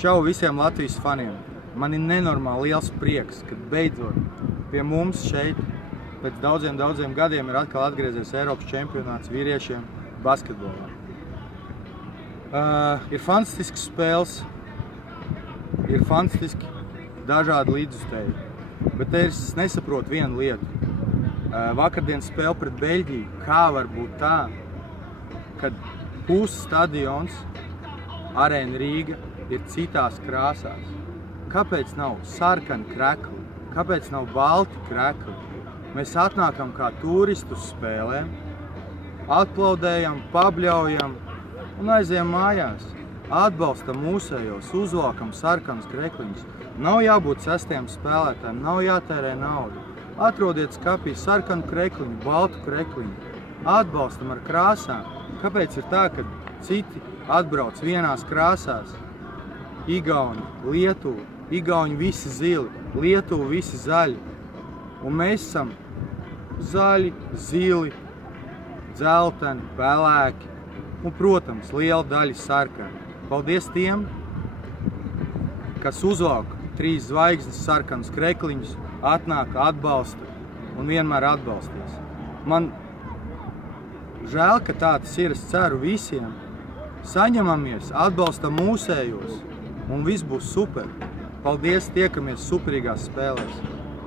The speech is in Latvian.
Čau visiem Latvijas faniem! Man ir nenormāli liels prieks, kad beidzot pie mums šeit pēc daudziem gadiem ir atkal atgriezies Eiropas čempionāts vīriešiem basketbolā. Ir fantastisks spēles, ir fantastiski dažādi līdzjutēji, bet es nesaprotu vienu lietu. Vakardienas spēle pret Beļģiju, kā var būt tā, kad puses stadions, Arēna Rīga, ir citās krāsās. Kāpēc nav sarkani krekli? Kāpēc nav balti krekli? Mēs atnākam kā turisti uz spēlēm, atplaudējam, pabļaujam un aizējam mājās. Atbalstam mūsējos, uzvalkam sarkanus krekliņus. Nav jābūt sestajam spēlētājiem, nav jātērē naudu. Atrodiet skapī sarkanu krekliņu, baltu krekliņu. Atbalstam ar krāsām. Kāpēc ir tā, ka citi atbrauc vienās krāsās? Igauni, Lietuva, Igauni visi zili, Lietuva visi zaļi. Un mēs esam zaļi, zili, dzelteni, pelēki un, protams, liela daļa sarkani. Paldies tiem, kas uzvalk 3 zvaigznes sarkanus krekliņus, atnāk, atbalsta un vienmēr atbalstīs. Man žēl, ka tā tas ir, es ceru visiem. Saņemamies, atbalstam mūsējos un viss būs super. Paldies, tiekamies superīgās spēlēs!